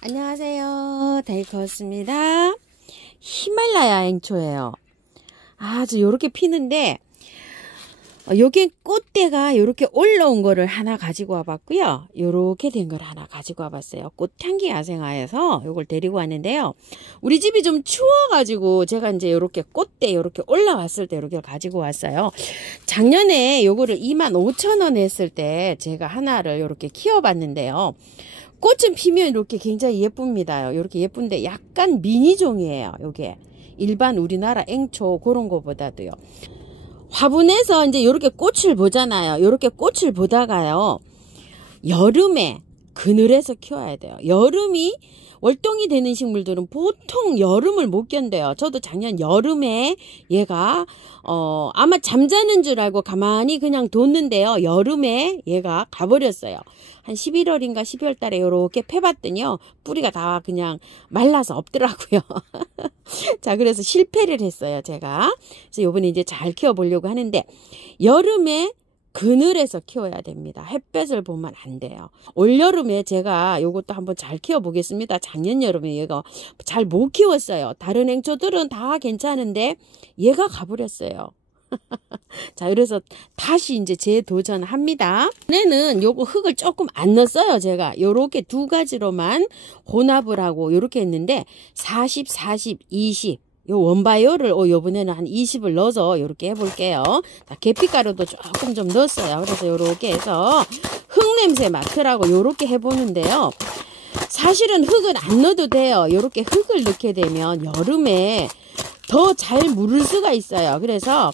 안녕하세요. 데이커스입니다. 히말라야 앵초예요. 아주 요렇게 피는데 요게 꽃대가 요렇게 올라온 거를 하나 가지고 와봤고요. 요렇게 된 걸 하나 가지고 와봤어요. 꽃향기 야생화에서 요걸 데리고 왔는데요. 우리 집이 좀 추워가지고 제가 이제 요렇게 꽃대 요렇게 올라왔을 때 요렇게 가지고 왔어요. 작년에 요거를 25,000원 했을 때 제가 하나를 요렇게 키워봤는데요. 꽃은 피면 이렇게 굉장히 예쁩니다. 이렇게 예쁜데 약간 미니종이에요. 요게 일반 우리나라 앵초 그런 거보다도요. 화분에서 이제 이렇게 꽃을 보잖아요. 이렇게 꽃을 보다가요. 여름에 그늘에서 키워야 돼요. 여름이 월동이 되는 식물들은 보통 여름을 못 견뎌요. 저도 작년 여름에 얘가 아마 잠자는 줄 알고 가만히 그냥 뒀는데요. 여름에 얘가 가버렸어요. 한 11월인가 12월 달에 이렇게 패봤더니요. 뿌리가 다 그냥 말라서 없더라고요. 자, 그래서 실패를 했어요. 제가. 그래서 요번에 이제 잘 키워보려고 하는데 여름에 그늘에서 키워야 됩니다. 햇볕을 보면 안 돼요. 올여름에 제가 요것도 한번 잘 키워보겠습니다. 작년 여름에 얘가 잘 못 키웠어요. 다른 앵초들은 다 괜찮은데 얘가 가버렸어요. 자, 그래서 다시 이제 재도전합니다. 이번에는 요거 흙을 조금 안 넣었어요. 제가 요렇게 두 가지로만 혼합을 하고 요렇게 했는데 40, 40, 20 요 원바이오를 요번에는 한 20을 넣어서 요렇게 해볼게요. 계피가루도 조금 좀 넣었어요. 그래서 요렇게 해서 흙 냄새 맡으라고 요렇게 해보는데요. 사실은 흙은 안 넣어도 돼요. 요렇게 흙을 넣게 되면 여름에 더 잘 무를 수가 있어요. 그래서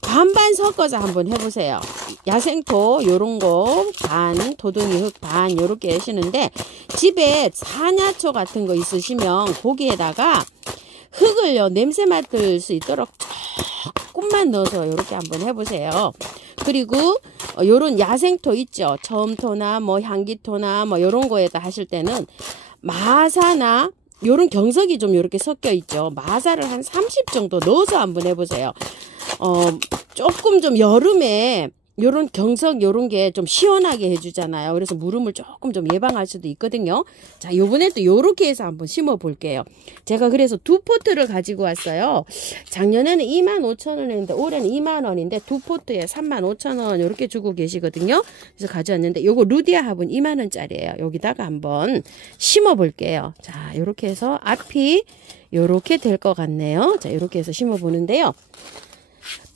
반반 섞어서 한번 해보세요. 야생토 요런 거 반, 도동이 흙 반 요렇게 하시는데 집에 사냐초 같은 거 있으시면 거기에다가 흙을요 냄새 맡을 수 있도록 조금만 넣어서 이렇게 한번 해보세요. 그리고 요런 야생토 있죠. 처음토나 뭐 향기토나 뭐 요런 거에다 하실 때는 마사나 요런 경석이 좀 이렇게 섞여 있죠. 마사를 한 30 정도 넣어서 한번 해보세요. 조금 좀 여름에 요런 경석 요런 게 좀 시원하게 해주잖아요. 그래서 무름을 조금 좀 예방할 수도 있거든요. 자, 요번에도 요렇게 해서 한번 심어 볼게요. 제가 그래서 두 포트를 가지고 왔어요. 작년에는 25,000원 했는데 올해는 20,000원인데 두 포트에 35,000원 요렇게 주고 계시거든요. 그래서 가져왔는데 요거 루디아 화분 20,000원짜리예요. 여기다가 한번 심어 볼게요. 자, 요렇게 해서 앞이 요렇게 될 것 같네요. 자, 요렇게 해서 심어 보는데요.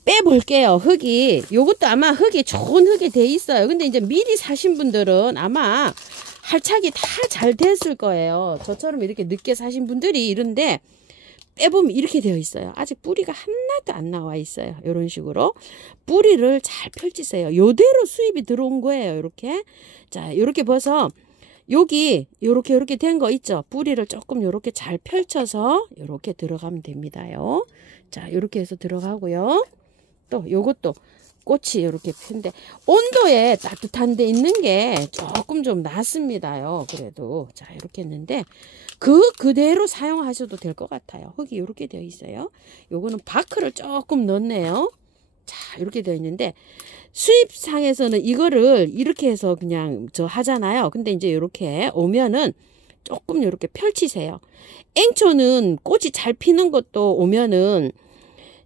빼볼게요. 흙이 요것도 아마 흙이 좋은 흙이 돼 있어요. 근데 이제 미리 사신 분들은 아마 할착이 다 잘 됐을 거예요. 저처럼 이렇게 늦게 사신 분들이 이런데 빼보면 이렇게 되어 있어요. 아직 뿌리가 하나도 안 나와 있어요. 이런 식으로 뿌리를 잘 펼치세요. 요대로 수입이 들어온 거예요. 이렇게 자, 이렇게 봐서 여기 요렇게 된 거 있죠. 뿌리를 조금 요렇게 잘 펼쳐서 요렇게 들어가면 됩니다요. 자, 요렇게 해서 들어가고요. 또 요것도 꽃이 이렇게 핀데 온도에 따뜻한 데 있는 게 조금 좀 낫습니다요. 그래도 자, 이렇게 했는데 그대로 사용하셔도 될 것 같아요. 흙이 이렇게 되어 있어요. 요거는 바크를 조금 넣었네요. 자, 이렇게 되어 있는데 수입상에서는 이거를 이렇게 해서 그냥 하잖아요. 근데 이제 이렇게 오면은 조금 이렇게 펼치세요. 앵초는 꽃이 잘 피는 것도 오면은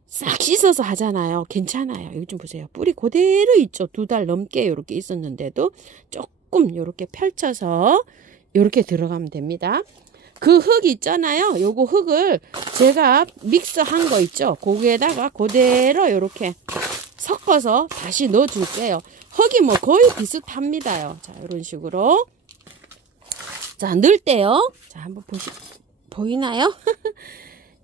싹 씻어서 하잖아요. 괜찮아요. 여기 좀 보세요. 뿌리 그대로 있죠. 2달 넘게 이렇게 있었는데도 조금 이렇게 펼쳐서 이렇게 들어가면 됩니다. 그 흙 있잖아요. 요거 흙을 제가 믹서한 거 있죠. 거기에다가 그대로 이렇게 섞어서 다시 넣어 줄게요. 흙이 뭐 거의 비슷합니다요. 자, 이런 식으로. 자, 넣을 때요. 자, 한번 보이나요?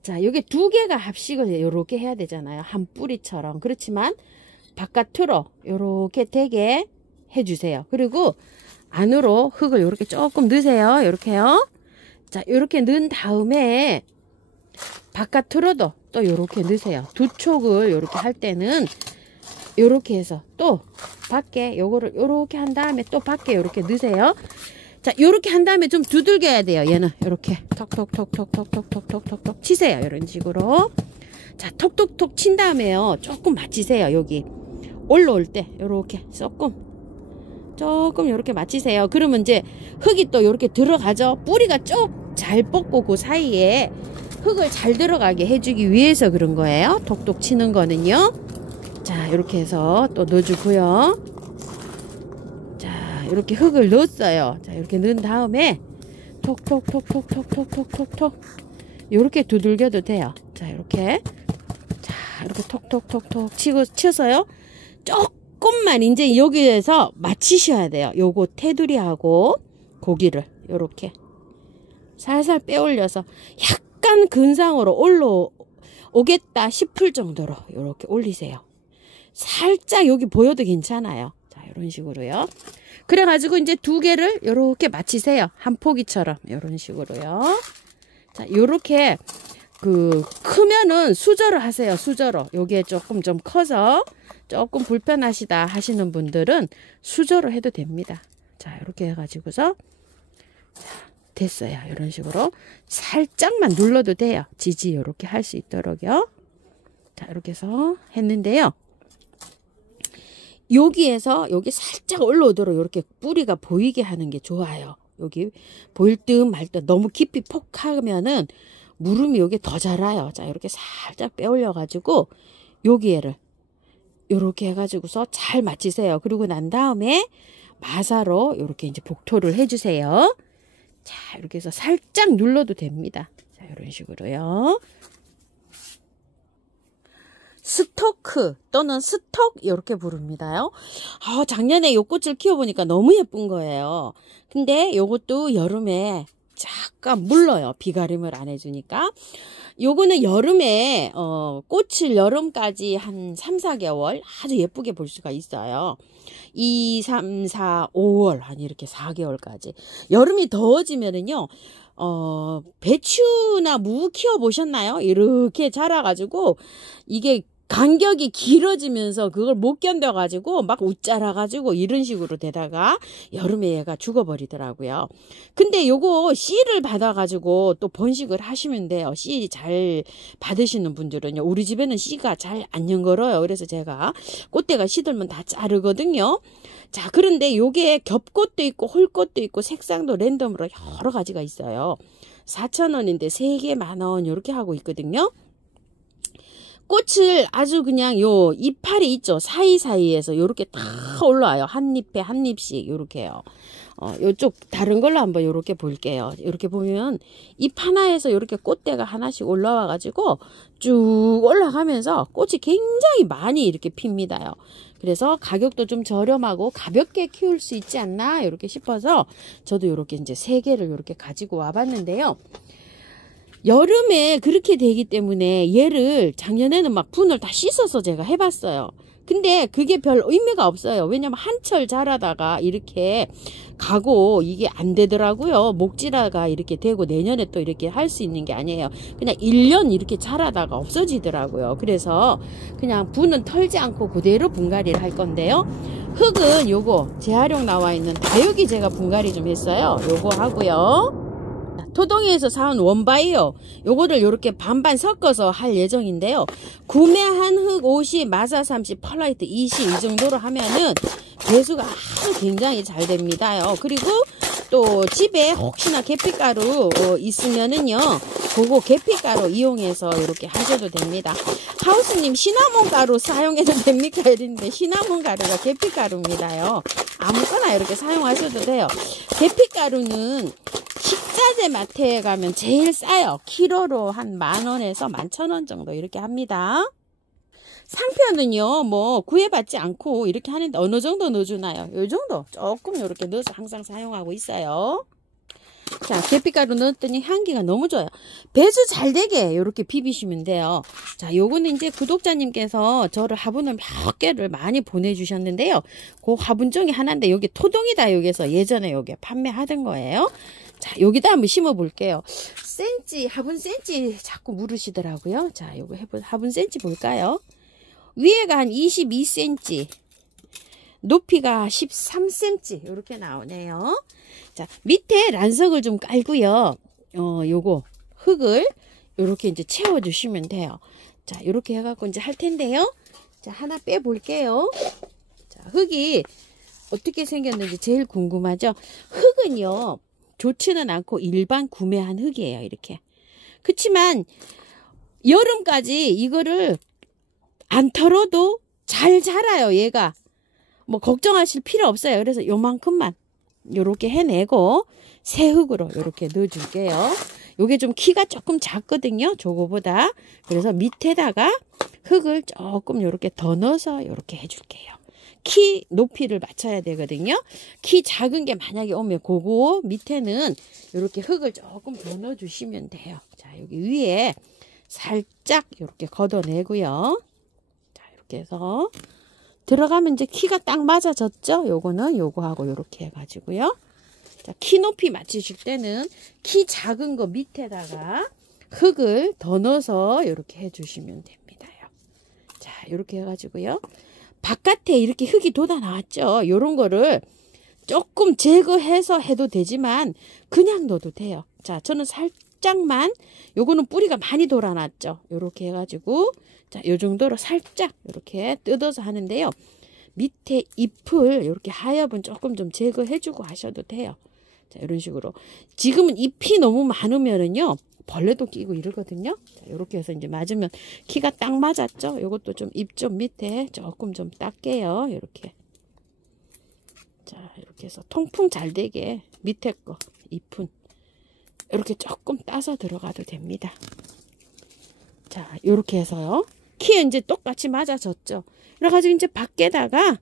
자, 여기 두 개가 합식을 이렇게 해야 되잖아요. 한 뿌리처럼. 그렇지만 바깥으로 이렇게 되게 해주세요. 그리고 안으로 흙을 이렇게 조금 넣으세요. 이렇게요. 자, 이렇게 넣은 다음에 바깥으로도 또 이렇게 넣으세요. 두 촉을 이렇게 할 때는 이렇게 해서 또 밖에 요거를 이렇게 한 다음에 또 밖에 이렇게 넣으세요. 자, 요렇게 한 다음에 좀 두들겨야 돼요. 얘는 요렇게 톡톡톡톡톡톡톡톡톡 치세요. 이런 식으로. 자, 톡톡톡 친 다음에요. 조금 맞추세요. 여기 올라올 때 요렇게 조금 조금 이렇게 맞추세요. 그러면 이제 흙이 또 이렇게 들어가죠. 뿌리가 쭉 잘 뻗고 그 사이에 흙을 잘 들어가게 해주기 위해서 그런 거예요. 톡톡 치는 거는요. 자, 이렇게 해서 또 넣어주고요. 자, 이렇게 흙을 넣었어요. 자, 이렇게 넣은 다음에 톡톡톡톡톡톡톡톡 이렇게 두들겨도 돼요. 자, 이렇게 톡톡톡톡 쳐서요. 조금만 이제 여기에서 맞추셔야 돼요. 요거 테두리하고 고기를 요렇게 살살 빼올려서 약간 근상으로 올라오겠다 싶을 정도로 요렇게 올리세요. 살짝 여기 보여도 괜찮아요. 자, 이런 식으로요. 그래가지고 이제 두 개를 요렇게 맞추세요. 한 포기처럼 요런 식으로요. 자, 요렇게 크면은 수저로 하세요. 수저로. 요게 조금 좀 커서 조금 불편하시다 하시는 분들은 수저로 해도 됩니다. 자, 이렇게 해가지고서 됐어요. 이런 식으로 살짝만 눌러도 돼요. 지지 이렇게 할 수 있도록요. 자, 이렇게 해서 했는데요. 여기에서 여기 살짝 올라오도록 이렇게 뿌리가 보이게 하는 게 좋아요. 여기 보일 듯 말 듯 너무 깊이 폭 하면은 무름이 여기 더 자라요. 자, 이렇게 살짝 빼올려 가지고 여기에를 요렇게 해가지고서 잘 맞추세요. 그리고 난 다음에 마사로 이렇게 이제 복토를 해주세요. 자, 이렇게 해서 살짝 눌러도 됩니다. 자, 이런 식으로요. 스토크 또는 스톡 이렇게 부릅니다요. 작년에 요 꽃을 키워보니까 너무 예쁜 거예요. 근데 요것도 여름에 잠깐 물러요. 비가림을 안 해주니까. 요거는 여름에 꽃을 여름까지 한 3, 4개월 아주 예쁘게 볼 수가 있어요. 2, 3, 4, 5월 한 이렇게 4개월까지. 여름이 더워지면은요. 배추나 무 키워보셨나요? 이렇게 자라가지고 이게 간격이 길어지면서 그걸 못 견뎌가지고 막 웃자라가지고 이런 식으로 되다가 여름에 얘가 죽어버리더라고요. 근데 요거 씨를 받아가지고 또 번식을 하시면 돼요. 씨 잘 받으시는 분들은요. 우리 집에는 씨가 잘 안 연걸어요. 그래서 제가 꽃대가 시들면 다 자르거든요. 자, 그런데 요게 겹꽃도 있고 홀꽃도 있고 색상도 랜덤으로 여러 가지가 있어요. 4,000원인데 3개 10,000원 이렇게 하고 있거든요. 꽃을 아주 그냥 요 이파리 있죠. 사이사이에서 요렇게 다 올라와요. 한 잎에 한 잎씩 요렇게요. 요쪽 다른 걸로 한번 요렇게 볼게요. 요렇게 보면 잎 하나에서 요렇게 꽃대가 하나씩 올라와 가지고 쭉 올라가면서 꽃이 굉장히 많이 이렇게 핍니다요. 그래서 가격도 좀 저렴하고 가볍게 키울 수 있지 않나 이렇게 싶어서 저도 요렇게 이제 3개를 요렇게 가지고 와 봤는데요. 여름에 그렇게 되기 때문에 얘를 작년에는 막 분을 다 씻어서 제가 해봤어요. 근데 그게 별 의미가 없어요. 왜냐면 한철 자라다가 이렇게 가고 이게 안 되더라고요. 목질화가 이렇게 되고 내년에 또 이렇게 할 수 있는 게 아니에요. 그냥 1년 이렇게 자라다가 없어지더라고요. 그래서 그냥 분은 털지 않고 그대로 분갈이를 할 건데요. 흙은 요거 재활용 나와 있는 다육이 제가 분갈이 좀 했어요. 요거 하고요. 토동이에서 사온 원바이오 요거를 이렇게 반반 섞어서 할 예정인데요. 구매한 흙 50, 마사 30, 펄라이트 20 이 정도로 하면은 배수가 아주 굉장히 잘 됩니다요. 그리고 또 집에 혹시나 계피가루 있으면은요. 그거 계피가루 이용해서 이렇게 하셔도 됩니다. 하우스님 시나몬 가루 사용해도 됩니까? 이랬는데 시나몬 가루가 계피가루입니다요. 아무거나 이렇게 사용하셔도 돼요. 계피가루는 식자재 마트에 가면 제일 싸요. 키로로 한 10,000원에서 11,000원 정도 이렇게 합니다. 상표는요, 뭐, 구애받지 않고 이렇게 하는데 어느 정도 넣어주나요? 요 정도 조금 이렇게 넣어서 항상 사용하고 있어요. 자, 계피가루 넣었더니 향기가 너무 좋아요. 배수 잘 되게 이렇게 비비시면 돼요. 자, 요거는 이제 구독자님께서 저를 화분을 몇 개를 많이 보내주셨는데요. 그 화분 중에 하나인데 여기 토동이다 여기서 예전에 여기 판매하던 거예요. 자, 여기다 한번 심어 볼게요. 센치, 화분 센치 자꾸 물으시더라고요. 자, 요거 화분 센치 볼까요? 위에가 한 22cm, 높이가 13cm 이렇게 나오네요. 자, 밑에 란석을 좀 깔고요. 요거 흙을 요렇게 이제 채워 주시면 돼요. 자, 요렇게 해 갖고 이제 할 텐데요. 자, 하나 빼 볼게요. 자, 흙이 어떻게 생겼는지 제일 궁금하죠? 흙은요, 좋지는 않고 일반 구매한 흙이에요, 이렇게. 그치만, 여름까지 이거를 안 털어도 잘 자라요, 얘가. 뭐, 걱정하실 필요 없어요. 그래서 요만큼만, 요렇게 해내고, 새 흙으로 요렇게 넣어줄게요. 요게 좀 키가 조금 작거든요, 저거보다. 그래서 밑에다가 흙을 조금 요렇게 더 넣어서 요렇게 해줄게요. 키 높이를 맞춰야 되거든요. 키 작은 게 만약에 오면 그거 밑에는 이렇게 흙을 조금 더 넣어주시면 돼요. 자, 여기 위에 살짝 이렇게 걷어내고요. 자, 이렇게 해서 들어가면 이제 키가 딱 맞아졌죠? 요거는 요거하고 이렇게 해가지고요. 자, 키 높이 맞추실 때는 키 작은 거 밑에다가 흙을 더 넣어서 이렇게 해주시면 됩니다. 자, 이렇게 해가지고요. 바깥에 이렇게 흙이 돋아 나왔죠. 요런 거를 조금 제거해서 해도 되지만 그냥 넣어도 돼요. 자, 저는 살짝만, 요거는 뿌리가 많이 돌아났죠. 요렇게 해가지고, 자, 요 정도로 살짝 이렇게 뜯어서 하는데요. 밑에 잎을 이렇게 하엽은 조금 좀 제거해주고 하셔도 돼요. 자, 이런 식으로. 지금은 잎이 너무 많으면은요, 벌레도 끼고 이러거든요. 자, 이렇게 해서 이제 맞으면 키가 딱 맞았죠. 요것도 좀 잎 좀 밑에 조금 좀 닦게요. 이렇게. 자, 이렇게 해서 통풍 잘 되게 밑에 거 잎은 이렇게 조금 따서 들어가도 됩니다. 자, 이렇게 해서요. 키에 이제 똑같이 맞아졌죠. 그래가지고 이제 밖에다가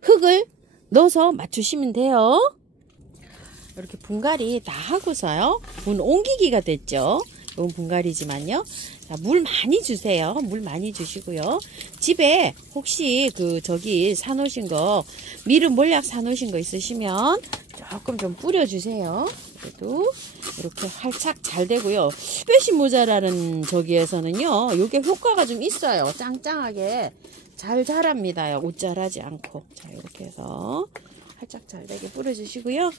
흙을 넣어서 맞추시면 돼요. 이렇게 분갈이 다 하고서요. 문 옮기기가 됐죠. 이건 분갈이지만요. 자, 물 많이 주세요. 물 많이 주시고요. 집에 혹시 저기 사놓으신 거, 미름 몰약 사놓으신 거 있으시면 조금 좀 뿌려주세요. 그래도 이렇게 활착 잘 되고요. 햇볕이 모자라는 저기에서는요. 요게 효과가 좀 있어요. 짱짱하게 잘 자랍니다요. 옷자라지 않고. 자, 이렇게 해서 활착 잘 되게 뿌려주시고요.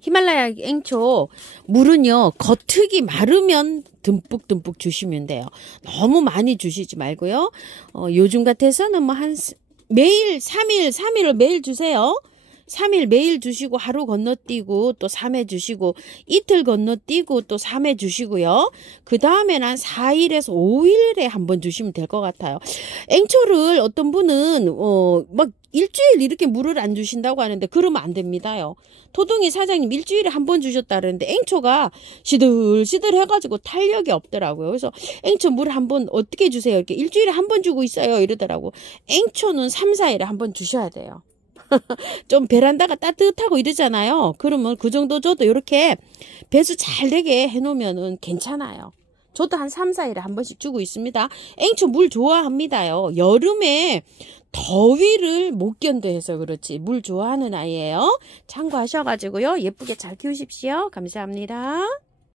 히말라야 앵초 물은요, 겉흙이 마르면 듬뿍듬뿍 주시면 돼요. 너무 많이 주시지 말고요. 요즘 같아서는 뭐 매일 3일을 매일 주세요. 3일 매일 주시고 하루 건너뛰고 또 3회 주시고 이틀 건너뛰고 또 3회 주시고요. 그 다음에는 한 4일에서 5일에 한번 주시면 될 것 같아요. 앵초를 어떤 분은 막 일주일 이렇게 물을 안 주신다고 하는데 그러면 안 됩니다요. 토둥이 사장님 일주일에 한 번 주셨다 그러는데 앵초가 시들시들 해가지고 탄력이 없더라고요. 그래서 앵초 물 한 번 어떻게 주세요? 이렇게 일주일에 한 번 주고 있어요. 이러더라고. 앵초는 3, 4일에 한 번 주셔야 돼요. 좀 베란다가 따뜻하고 이러잖아요. 그러면 그 정도 줘도 이렇게 배수 잘 되게 해놓으면 괜찮아요. 저도 한 3, 4일에 한 번씩 주고 있습니다. 앵초 물 좋아합니다요. 여름에 더위를 못 견뎌해서 그렇지 물 좋아하는 아이예요. 참고하셔가지고요. 예쁘게 잘 키우십시오. 감사합니다.